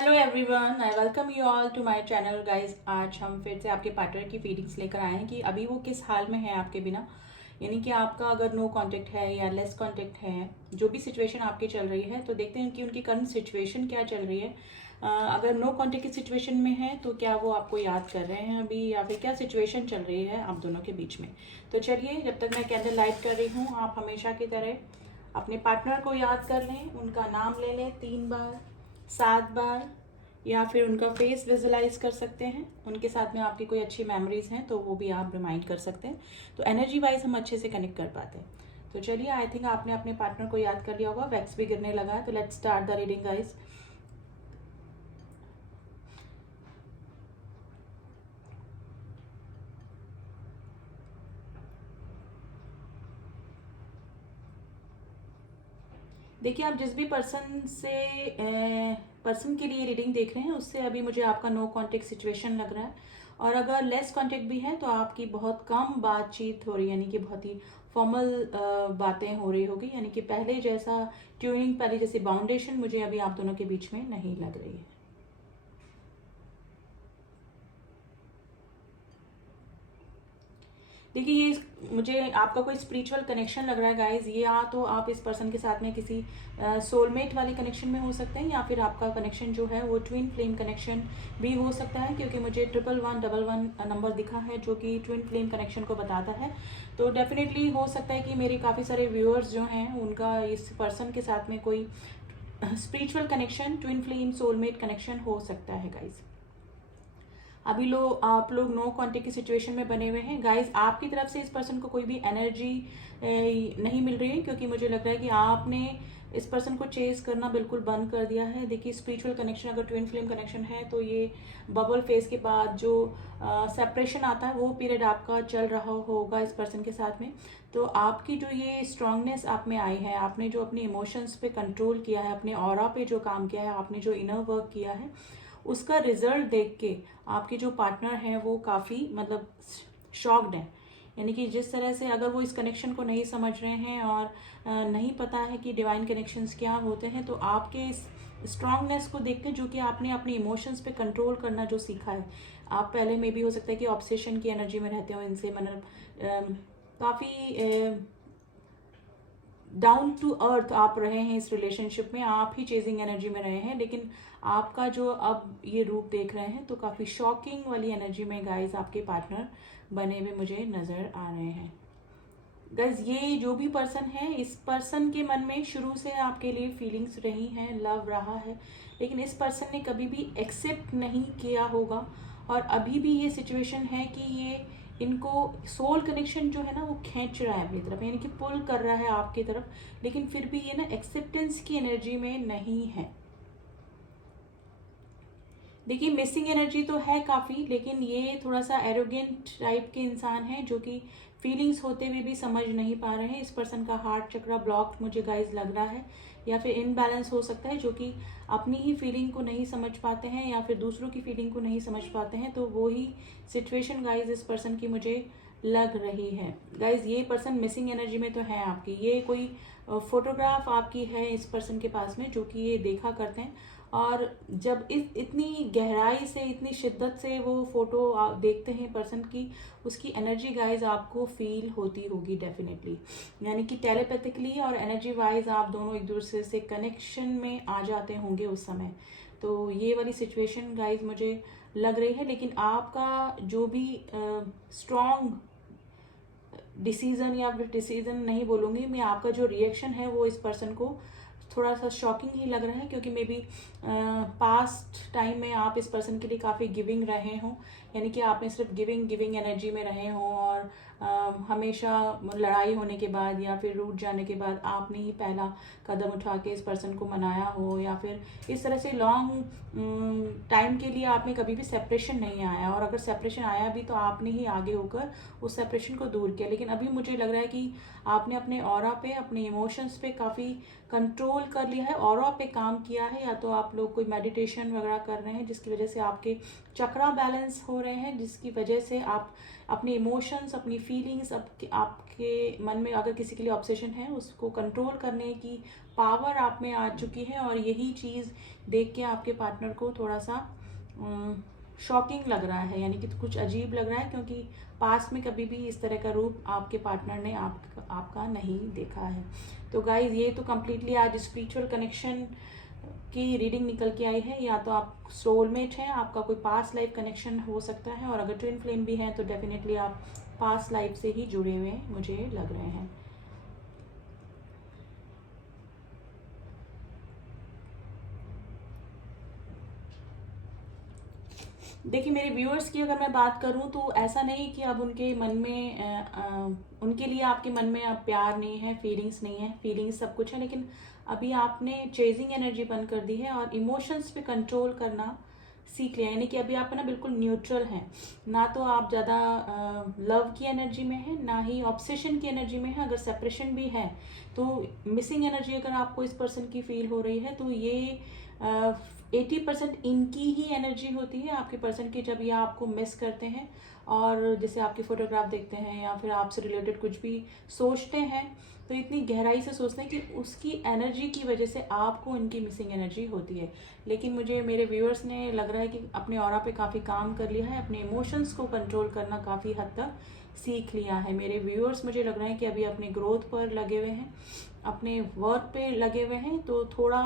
Hello everyone, I welcome you all to my channel guys. आज हम फिर से आपके पार्टनर की फीलिंग्स लेकर आए हैं कि अभी वो किस हाल में है आपके बिना। यानी कि आपका अगर नो कांटेक्ट है या लेस कांटेक्ट है, जो भी सिचुएशन आपकी चल रही है, तो देखते हैं कि उनकी करंट सिचुएशन क्या चल रही है। अगर नो कांटेक्ट की सिचुएशन में है तो क्या वो आपको याद कर रहे हैं अभी, या फिर क्या सिचुएशन चल रही है आप दोनों के बीच में। तो चलिए, जब तक मैं कैंडल लाइट कर रही हूँ, आप हमेशा की तरह अपने पार्टनर को याद कर लें, उनका नाम ले लें 3 बार, 7 बार, या फिर उनका फेस विजुलाइज कर सकते हैं। उनके साथ में आपकी कोई अच्छी मेमोरीज हैं तो वो भी आप रिमाइंड कर सकते हैं, तो एनर्जी वाइज हम अच्छे से कनेक्ट कर पाते हैं। तो चलिए, आई थिंक आपने अपने पार्टनर को याद कर लिया होगा, वैक्स भी गिरने लगा है। तो let's start the reading guys. देखिए, आप जिस भी पर्सन के लिए रीडिंग देख रहे हैं, उससे अभी मुझे आपका नो कांटेक्ट सिचुएशन लग रहा है। और अगर लेस कांटेक्ट भी है तो आपकी बहुत कम बातचीत हो रही है, यानी कि बहुत ही फॉर्मल बातें हो रही होगी, यानी कि पहले जैसा ट्यूनिंग, पहले जैसी बाउंडेशन मुझे अभी आप दोनों के बीच में नहीं लग रही है। देखिए, ये मुझे आपका कोई स्पिरिचुअल कनेक्शन लग रहा है गाइज। ये या तो आप इस पर्सन के साथ में किसी सोलमेट वाले कनेक्शन में हो सकते हैं, या फिर आपका कनेक्शन जो है वो ट्विन फ्लेम कनेक्शन भी हो सकता है, क्योंकि मुझे 1111 नंबर दिखा है जो कि ट्विन फ्लेम कनेक्शन को बताता है। तो डेफिनेटली हो सकता है कि मेरे काफ़ी सारे व्यूअर्स जो हैं उनका इस पर्सन के साथ में कोई spiritual connection, twin flame, soulmate connection हो सकता है गाइज। अभी आप लोग नो कांटेक्ट की सिचुएशन में बने हुए हैं गाइज। आपकी तरफ से इस पर्सन को कोई भी एनर्जी नहीं मिल रही है, क्योंकि मुझे लग रहा है कि आपने इस पर्सन को चेज करना बिल्कुल बंद कर दिया है। देखिए, स्पिरिचुअल कनेक्शन अगर ट्विन फ्लेम कनेक्शन है तो ये बबल फेज के बाद जो सेपरेशन आता है वो पीरियड आपका चल रहा होगा इस पर्सन के साथ में। तो आपकी जो ये स्ट्रांगनेस आप में आई है, आपने जो अपने इमोशंस पे कंट्रोल किया है, अपने ऑरा पे जो काम किया है, आपने जो इनर वर्क किया है, उसका रिजल्ट देख के आपके जो पार्टनर हैं वो काफ़ी मतलब शॉक्ड हैं। यानी कि जिस तरह से अगर वो इस कनेक्शन को नहीं समझ रहे हैं और नहीं पता है कि डिवाइन कनेक्शंस क्या होते हैं, तो आपके इस स्ट्रांगनेस को देख के, जो कि आपने अपने इमोशंस पे कंट्रोल करना जो सीखा है, आप पहले में भी हो सकता है कि ऑब्सेशन की एनर्जी में रहते हो इनसे, मतलब काफ़ी डाउन टू अर्थ आप रहे हैं इस रिलेशनशिप में, आप ही चेजिंग एनर्जी में रहे हैं। लेकिन आपका जो अब ये रूप देख रहे हैं तो काफ़ी शॉकिंग वाली एनर्जी में गाइज आपके पार्टनर बने हुए मुझे नज़र आ रहे हैं। गाइज, ये जो भी पर्सन है, इस पर्सन के मन में शुरू से आपके लिए फीलिंग्स रही हैं, लव रहा है, लेकिन इस पर्सन ने कभी भी एक्सेप्ट नहीं किया होगा। और अभी भी ये सिचुएशन है कि ये इनको सोल कनेक्शन जो है ना वो खींच रहा है अपनी तरफ, यानी कि पुल कर रहा है आपकी तरफ, लेकिन फिर भी ये ना एक्सेप्टेंस की एनर्जी में नहीं है। देखिए, मिसिंग एनर्जी तो है काफ़ी, लेकिन ये थोड़ा सा एरोगेंट टाइप के इंसान है जो कि फीलिंग्स होते हुए भी समझ नहीं पा रहे हैं। इस पर्सन का हार्ट चक्रा ब्लॉक्ड मुझे गाइज लग रहा है, या फिर इनबैलेंस हो सकता है, जो कि अपनी ही फीलिंग को नहीं समझ पाते हैं या फिर दूसरों की फीलिंग को नहीं समझ पाते हैं। तो वो ही सिचुएशन गाइज इस पर्सन की मुझे लग रही है। गाइज, ये पर्सन मिसिंग एनर्जी में तो है आपकी। ये कोई फोटोग्राफ आपकी है इस पर्सन के पास में जो कि ये देखा करते हैं, और जब इतनी गहराई से, इतनी शिद्दत से वो फोटो आप देखते हैं पर्सन की, उसकी एनर्जी गाइज आपको फील होती होगी डेफिनेटली। यानी कि टेलीपैथिकली और एनर्जी वाइज आप दोनों एक दूसरे से कनेक्शन में आ जाते होंगे उस समय। तो ये वाली सिचुएशन गाइज मुझे लग रही है। लेकिन आपका जो भी स्ट्रॉन्ग डिसीजन, या फिर डिसीजन नहीं बोलूँगी मैं, आपका जो रिएक्शन है वो इस पर्सन को थोड़ा सा शॉकिंग ही लग रहा है, क्योंकि मे बी पास्ट टाइम में आप इस पर्सन के लिए काफ़ी गिविंग रहे हों, यानी कि आपने सिर्फ गिविंग गिविंग एनर्जी में रहे हों, और हमेशा लड़ाई होने के बाद या फिर रूठ जाने के बाद आपने ही पहला कदम उठा के इस पर्सन को मनाया हो, या फिर इस तरह से लॉन्ग टाइम के लिए आप में कभी भी सेपरेशन नहीं आया, और अगर सेपरेशन आया भी तो आपने ही आगे होकर उस सेपरेशन को दूर किया। लेकिन अभी मुझे लग रहा है कि आपने अपने ऑरा पे, अपने इमोशंस पे काफ़ी कंट्रोल कर लिया है, ऑरा पे काम किया है, या तो आप लोग कोई मेडिटेशन वगैरह कर रहे हैं जिसकी वजह से आपके चक्रा बैलेंस हो रहे हैं, जिसकी वजह से आप अपने इमोशंस, अपनी फीलिंग्स आपके मन में अगर किसी के लिए ऑब्सेशन है, उसको कंट्रोल करने की पावर आप में आ चुकी है। और यही चीज़ देख के आपके पार्टनर को थोड़ा सा शॉकिंग लग रहा है, यानी कि कुछ अजीब लग रहा है, क्योंकि पास्ट में कभी भी इस तरह का रूप आपके पार्टनर ने आपका नहीं देखा है। तो गाइज ये तो कम्प्लीटली आज स्पिरिचुअल कनेक्शन की रीडिंग निकल के आई है। या तो आप सोलमेट हैं, आपका कोई पास्ट लाइफ कनेक्शन हो सकता है, और अगर ट्विन फ्लेम भी हैं तो डेफिनेटली आप पास्ट लाइफ से ही जुड़े हुए मुझे लग रहे हैं। देखिए मेरे व्यूअर्स की अगर मैं बात करूं तो ऐसा नहीं कि अब उनके मन में उनके लिए आपके मन में अब प्यार नहीं है, फीलिंग्स नहीं है, फीलिंग्स सब कुछ है, लेकिन अभी आपने चेजिंग एनर्जी बंद कर दी है और इमोशंस पे कंट्रोल करना सीख लिया। यानी कि अभी आप ना बिल्कुल न्यूट्रल हैं, ना तो आप ज़्यादा लव की एनर्जी में है, ना ही ऑब्सेशन की एनर्जी में है। अगर सेपरेशन भी है तो मिसिंग एनर्जी अगर आपको इस पर्सन की फील हो रही है तो ये 80% इनकी ही एनर्जी होती है आपके पर्सन की, जब ये आपको मिस करते हैं और जैसे आपकी फोटोग्राफ देखते हैं या फिर आपसे रिलेटेड कुछ भी सोचते हैं तो इतनी गहराई से सोचते हैं कि उसकी एनर्जी की वजह से आपको इनकी मिसिंग एनर्जी होती है। लेकिन मुझे मेरे व्यूअर्स ने लग रहा है कि अपने ऑरा पे काफ़ी काम कर लिया है, अपने इमोशंस को कंट्रोल करना काफ़ी हद तक सीख लिया है। मेरे व्यूअर्स मुझे लग रहा है कि अभी अपने ग्रोथ पर लगे हुए हैं, अपने वर्क पे लगे हुए हैं। तो थोड़ा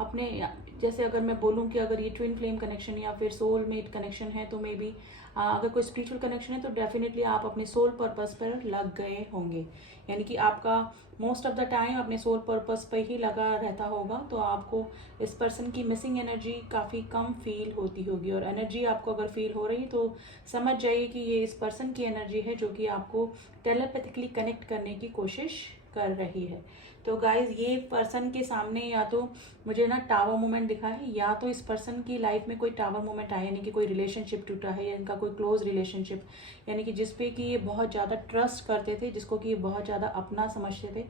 अपने, जैसे अगर मैं बोलूँ कि अगर ये ट्विन फ्लेम कनेक्शन या फिर सोलमेट कनेक्शन है तो मे बी अगर कोई स्पिरिचुअल कनेक्शन है तो डेफिनेटली आप अपने सोल पर्पस पर लग गए होंगे। यानी कि आपका मोस्ट ऑफ द टाइम अपने सोल पर्पस पर ही लगा रहता होगा, तो आपको इस पर्सन की मिसिंग एनर्जी काफ़ी कम फील होती होगी। और एनर्जी आपको अगर फील हो रही तो समझ जाइए कि ये इस पर्सन की एनर्जी है जो कि आपको टेलीपैथिकली कनेक्ट करने की कोशिश कर रही है। तो गाइज ये पर्सन के सामने या तो मुझे ना टावर मोमेंट दिखा है, या तो इस पर्सन की लाइफ में कोई टावर मोमेंट आया, यानी कि कोई रिलेशनशिप टूटा है, या इनका कोई क्लोज रिलेशनशिप, यानी कि जिसपे कि ये बहुत ज़्यादा ट्रस्ट करते थे, जिसको कि ये बहुत ज़्यादा अपना समझते थे,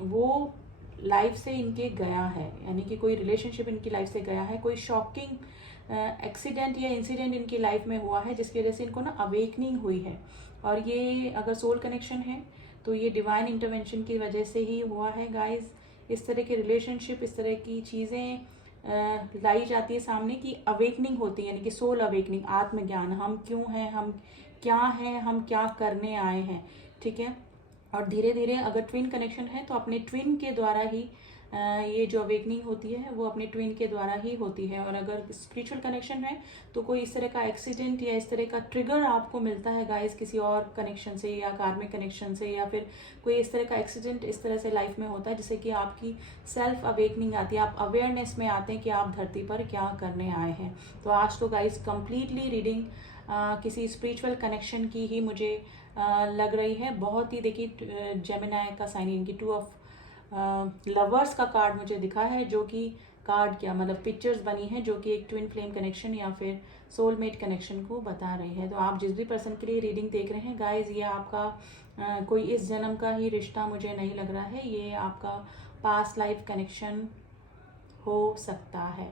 वो लाइफ से इनके गया है। यानी कि कोई रिलेशनशिप इनकी लाइफ से गया है, कोई शॉकिंग एक्सीडेंट या इंसिडेंट इनकी लाइफ में हुआ है जिसकी वजह से इनको ना अवेकनिंग हुई है। और ये अगर सोल कनेक्शन है तो ये डिवाइन इंटरवेंशन की वजह से ही हुआ है गाइस। इस तरह के रिलेशनशिप, इस तरह की चीज़ें लाई जाती है सामने की अवेकनिंग होती है, यानी कि सोल अवेकनिंग, आत्मज्ञान, हम क्यों हैं, हम क्या हैं, हम क्या करने आए हैं, ठीक है। और धीरे धीरे अगर ट्विन कनेक्शन है तो अपने ट्विन के द्वारा ही ये जो अवेकनिंग होती है वो अपने ट्विन के द्वारा ही होती है। और अगर स्पिरिचुअल कनेक्शन है तो कोई इस तरह का एक्सीडेंट या इस तरह का ट्रिगर आपको मिलता है गाइस किसी और कनेक्शन से या कार्मिक कनेक्शन से, या फिर कोई इस तरह का एक्सीडेंट इस तरह से लाइफ में होता है जिससे कि आपकी सेल्फ अवेकनिंग आती है, आप अवेयरनेस में आते हैं कि आप धरती पर क्या करने आए हैं। तो आज तो गाइस कंप्लीटली रीडिंग किसी स्पिरिचुअल कनेक्शन की ही मुझे लग रही है। बहुत ही, देखिए जेमिनाई का साइन, इनकी 2 ऑफ लवर्स का कार्ड मुझे दिखा है, जो कि कार्ड क्या मतलब पिक्चर्स बनी है जो कि एक ट्विन फ्लेम कनेक्शन या फिर सोलमेट कनेक्शन को बता रही है। तो आप जिस भी पर्सन के लिए रीडिंग देख रहे हैं गाइज, ये आपका कोई इस जन्म का ही रिश्ता मुझे नहीं लग रहा है, ये आपका पास्ट लाइफ कनेक्शन हो सकता है।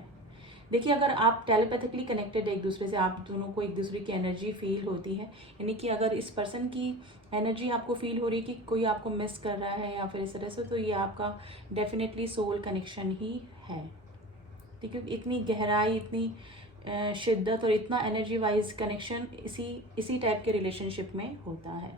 देखिए अगर आप टेलीपैथिकली कनेक्टेड एक दूसरे से, आप दोनों को एक दूसरे की एनर्जी फील होती है, यानी कि अगर इस पर्सन की एनर्जी आपको फील हो रही है कि कोई आपको मिस कर रहा है या फिर इस तरह से, तो ये आपका डेफिनेटली सोल कनेक्शन ही है। ठीक है, इतनी गहराई, इतनी शिद्दत और इतना एनर्जी वाइज कनेक्शन इसी टाइप के रिलेशनशिप में होता है।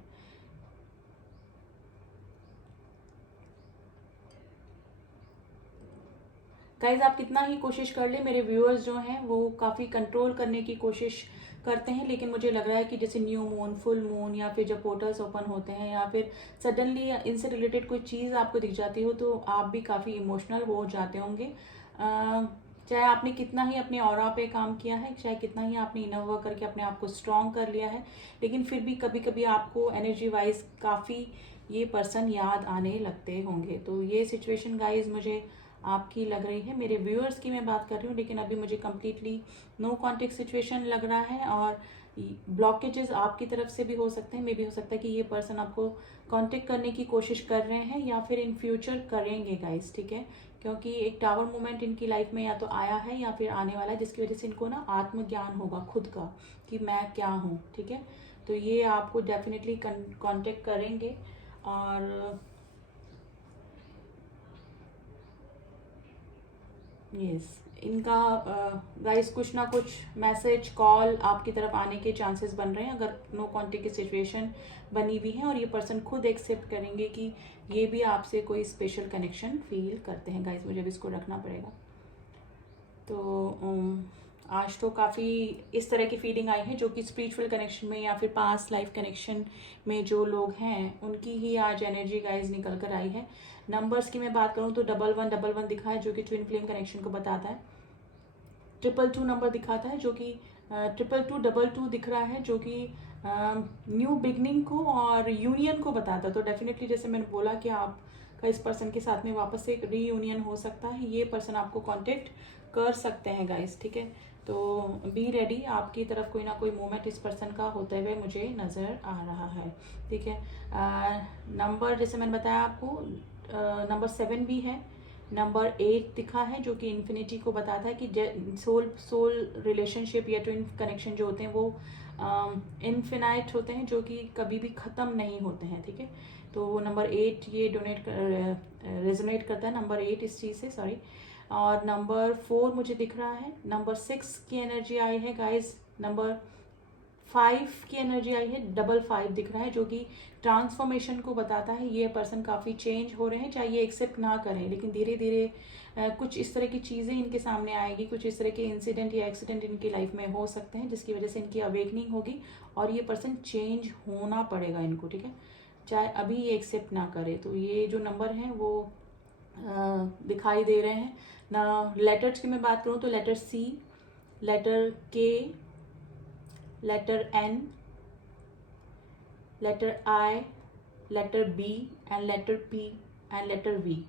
गाइज आप कितना ही कोशिश कर ले, मेरे व्यूअर्स जो हैं वो काफ़ी कंट्रोल करने की कोशिश करते हैं, लेकिन मुझे लग रहा है कि जैसे न्यू मून, फुल मून, या फिर जब पोर्टल्स ओपन होते हैं या फिर सडनली इनसे रिलेटेड कोई चीज़ आपको दिख जाती हो तो आप भी काफ़ी इमोशनल हो जाते होंगे। चाहे आपने कितना ही अपने ऑरा पे काम किया है, चाहे कितना ही आपने इनर वर्क करके अपने आप को स्ट्रॉन्ग कर लिया है, लेकिन फिर भी कभी कभी आपको एनर्जी वाइज काफ़ी ये पर्सन याद आने लगते होंगे। तो ये सिचुएशन गाइज मुझे आपकी लग रही है। मेरे व्यूअर्स की मैं बात कर रही हूँ, लेकिन अभी मुझे कम्प्लीटली नो कॉन्टेक्ट सिचुएशन लग रहा है। और ब्लॉकेजेस आपकी तरफ से भी हो सकते हैं, मे भी हो सकता है कि ये पर्सन आपको कांटेक्ट करने की कोशिश कर रहे हैं या फिर इन फ्यूचर करेंगे गाइस, ठीक है। क्योंकि एक टावर मोमेंट इनकी लाइफ में या तो आया है या फिर आने वाला है, जिसकी वजह से इनको ना आत्मज्ञान होगा खुद का कि मैं क्या हूँ, ठीक है। तो ये आपको डेफिनेटली कांटेक्ट करेंगे। और यस, इनका गाइस कुछ ना कुछ मैसेज कॉल आपकी तरफ आने के चांसेस बन रहे हैं, अगर नो कांटेक्ट की सिचुएशन बनी हुई है, और ये पर्सन खुद एक्सेप्ट करेंगे कि ये भी आपसे कोई स्पेशल कनेक्शन फील करते हैं। गाइस मुझे भी इसको रखना पड़ेगा। तो आज तो काफ़ी इस तरह की फीलिंग आई है जो कि स्पिरिचुअल कनेक्शन में या फिर पास्ट लाइफ कनेक्शन में जो लोग हैं उनकी ही आज एनर्जी गाइस निकल कर आई है। नंबर्स की मैं बात करूं तो 1111 दिखा है जो कि ट्विन फ्लेम कनेक्शन को बताता है। 222 नंबर दिखाता है जो कि 2222 दिख रहा है जो कि न्यू बिगनिंग को और यूनियन को बताता है। तो डेफिनेटली जैसे मैंने बोला कि आपका इस पर्सन के साथ में वापस से एक रीयूनियन हो सकता है, ये पर्सन आपको कांटेक्ट कर सकते हैं गाइस, ठीक है। तो बी रेडी, आपकी तरफ कोई ना कोई मूवमेंट इस पर्सन का होते हुए मुझे नज़र आ रहा है, ठीक है। नंबर जैसे मैंने बताया आपको, नंबर 7 भी है, नंबर 8 दिखा है जो कि इन्फिनिटी को बताता है कि सोल रिलेशनशिप या ट्विन कनेक्शन जो होते हैं वो इनफिनाइट होते हैं, जो कि कभी भी ख़त्म नहीं होते हैं, ठीक है। तो नंबर 8 ये रेजोनेट करता है, नंबर 8 इस चीज़ से, सॉरी। और नंबर 4 मुझे दिख रहा है, नंबर 6 की एनर्जी आई है गाइस, नंबर 5 की एनर्जी आई है, 55 दिख रहा है जो कि ट्रांसफॉर्मेशन को बताता है। ये पर्सन काफ़ी चेंज हो रहे हैं, चाहे ये एक्सेप्ट ना करें, लेकिन धीरे धीरे कुछ इस तरह की चीज़ें इनके सामने आएगी, कुछ इस तरह के इंसिडेंट या एक्सीडेंट इनकी लाइफ में हो सकते हैं जिसकी वजह से इनकी अवेकनिंग होगी और ये पर्सन चेंज होना पड़ेगा इनको, ठीक है, चाहे अभी ये एक्सेप्ट ना करे। तो ये जो नंबर हैं वो दिखाई दे रहे हैं ना। लेटर्स की मैं बात करूँ तो letter C, letter K, letter N, letter I, letter B and letter P and letter V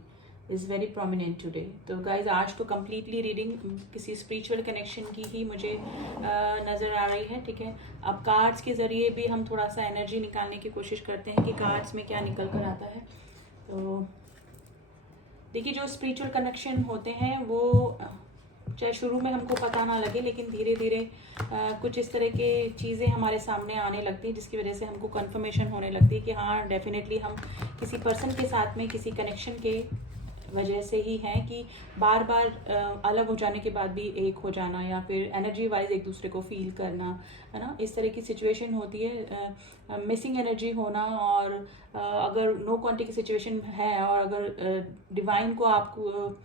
is very prominent today. तो गाइज आज तो कम्प्लीटली रीडिंग किसी स्पिरिचुअल कनेक्शन की ही मुझे नज़र आ रही है, ठीक है। अब कार्ड्स के ज़रिए भी हम थोड़ा सा एनर्जी निकालने की कोशिश करते हैं कि कार्ड्स में क्या निकल कर आता है। तो देखिए, जो स्पिरिचुअल कनेक्शन होते हैं वो चाहे शुरू में हमको पता ना लगे, लेकिन धीरे धीरे कुछ इस तरह के चीज़ें हमारे सामने आने लगती है जिसकी वजह से हमको कंफर्मेशन होने लगती है कि हाँ डेफिनेटली हम किसी पर्सन के साथ में किसी कनेक्शन के वजह से ही है कि बार बार अलग हो जाने के बाद भी एक हो जाना या फिर एनर्जी वाइज एक दूसरे को फील करना, है ना, इस तरह की सिचुएशन होती है। मिसिंग एनर्जी होना और अगर नो कांटेक्ट की सिचुएशन है और अगर डिवाइन को आपको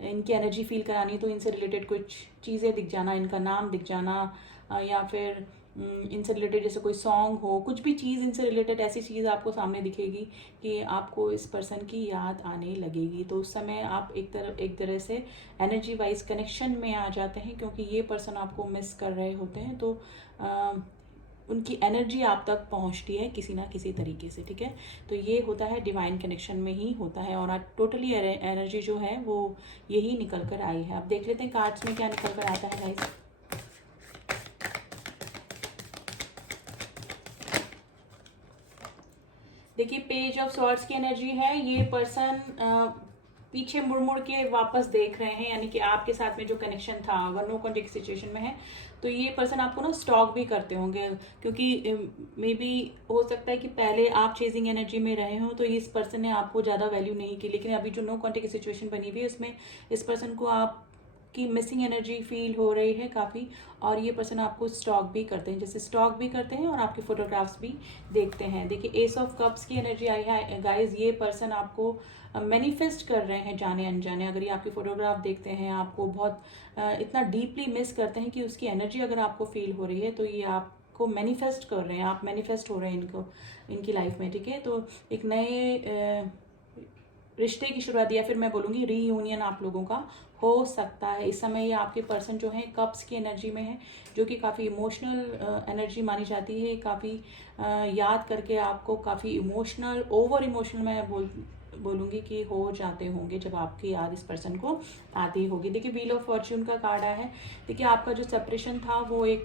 इनकी एनर्जी फील करानी तो इनसे रिलेटेड कुछ चीज़ें दिख जाना, इनका नाम दिख जाना या फिर इनसे रिलेटेड जैसे कोई सॉन्ग हो, कुछ भी चीज़ इनसे रिलेटेड ऐसी चीज़ आपको सामने दिखेगी कि आपको इस पर्सन की याद आने लगेगी। तो उस समय आप एक तरह से एनर्जी वाइज कनेक्शन में आ जाते हैं क्योंकि ये पर्सन आपको मिस कर रहे होते हैं। तो उनकी एनर्जी आप तक पहुंचती है किसी ना किसी तरीके से, ठीक है। तो ये होता है डिवाइन कनेक्शन में ही होता है और आज टोटली एनर्जी जो है वो यही निकल कर आई है। अब देख लेते हैं कार्ड्स में क्या निकल कर आता है गाइस। देखिए, पेज ऑफ स्वॉर्ड्स की एनर्जी है, ये पर्सन पीछे मुड़ मुड़ के वापस देख रहे हैं, यानी कि आपके साथ में जो कनेक्शन था अगर नो कॉन्टेक्ट सिचुएशन में है तो ये पर्सन आपको ना स्टॉक भी करते होंगे क्योंकि मे बी हो सकता है कि पहले आप चेजिंग एनर्जी में रहे हो तो इस पर्सन ने आपको ज़्यादा वैल्यू नहीं की, लेकिन अभी जो नो कॉन्टेक्ट की सिचुएशन बनी हुई है उसमें इस पर्सन को आप की मिसिंग एनर्जी फील हो रही है काफ़ी और ये पर्सन आपको स्टॉक भी करते हैं, जैसे स्टॉक भी करते हैं और आपके फोटोग्राफ्स भी देखते हैं। देखिए, एस ऑफ कप्स की एनर्जी आई है गाइस, ये पर्सन आपको मैनिफेस्ट कर रहे हैं जाने अनजाने। अगर ये आपकी फोटोग्राफ देखते हैं, आपको बहुत इतना डीपली मिस करते हैं कि उसकी एनर्जी अगर आपको फील हो रही है तो ये आपको मैनिफेस्ट कर रहे हैं, आप मैनिफेस्ट हो रहे हैं इनको इनकी लाइफ में, ठीक है। तो एक नए रिश्ते की शुरुआत या फिर मैं बोलूँगी रीयूनियन आप लोगों का हो सकता है। इस समय ये आपके पर्सन जो है कप्स की एनर्जी में है जो कि काफ़ी इमोशनल एनर्जी मानी जाती है, काफ़ी याद करके आपको काफ़ी इमोशनल ओवर इमोशनल मैं बोलूँगी कि हो जाते होंगे जब आपकी याद इस पर्सन को आती होगी। देखिए, व्हील ऑफ फॉर्च्यून का कार्ड आया है। देखिए, आपका जो सेपरेशन था वो एक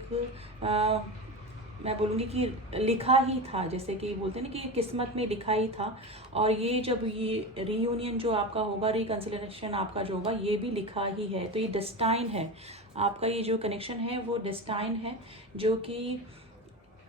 मैं बोलूँगी कि लिखा ही था, जैसे कि बोलते हैं ना कि ये किस्मत में लिखा ही था और ये जब ये रीयूनियन जो आपका होगा, रिकंसिलिएशन आपका जो होगा, ये भी लिखा ही है। तो ये डेस्टाइन है, आपका ये जो कनेक्शन है वो डेस्टाइन है जो कि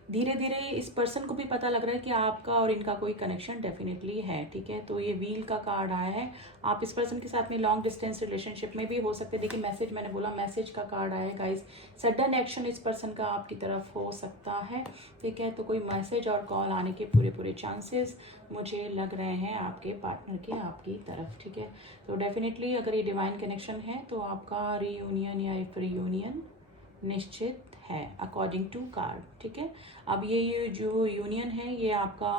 धीरे धीरे इस पर्सन को भी पता लग रहा है कि आपका और इनका कोई कनेक्शन डेफिनेटली है, ठीक है। तो ये व्हील का कार्ड आया है, आप इस पर्सन के साथ में लॉन्ग डिस्टेंस रिलेशनशिप में भी हो सकते हैं। देखिए मैसेज, मैंने बोला मैसेज का कार्ड आया है गाइस, सडन एक्शन इस पर्सन का आपकी तरफ हो सकता है, ठीक है। तो कोई मैसेज और कॉल आने के पूरे चांसेस मुझे लग रहे हैं आपके पार्टनर के आपकी तरफ, ठीक है। तो डेफिनेटली अगर ये डिवाइन कनेक्शन है तो आपका रीयूनियन या रीयूनियन निश्चित है अकॉर्डिंग टू कार्ड, ठीक है। अब ये जो यूनियन है ये आपका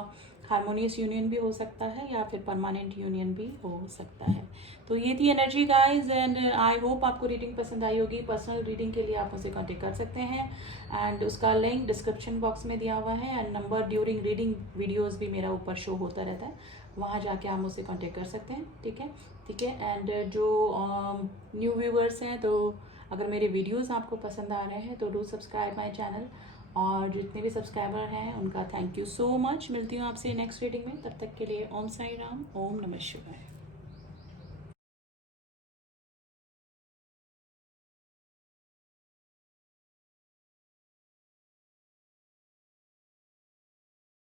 हार्मोनियस यूनियन भी हो सकता है या फिर परमानेंट यूनियन भी हो सकता है। तो ये थी energy guys, and I hope आपको रीडिंग पसंद आई होगी। पर्सनल रीडिंग के लिए आप मुझसे कांटेक्ट कर सकते हैं एंड उसका लिंक डिस्क्रिप्शन बॉक्स में दिया हुआ है, and number during reading videos भी मेरा ऊपर शो होता रहता है, वहाँ जाके आप मुझसे कांटेक्ट कर सकते हैं, ठीक है, ठीक है। एंड जो न्यू व्यूवर्स हैं, तो अगर मेरे वीडियोस आपको पसंद आ रहे हैं तो डू सब्सक्राइब माय चैनल, और जितने भी सब्सक्राइबर हैं उनका थैंक यू सो मच। मिलती हूँ आपसे नेक्स्ट रीडिंग में, तब तक के लिए ओम साई राम, ओम नमः शिवाय।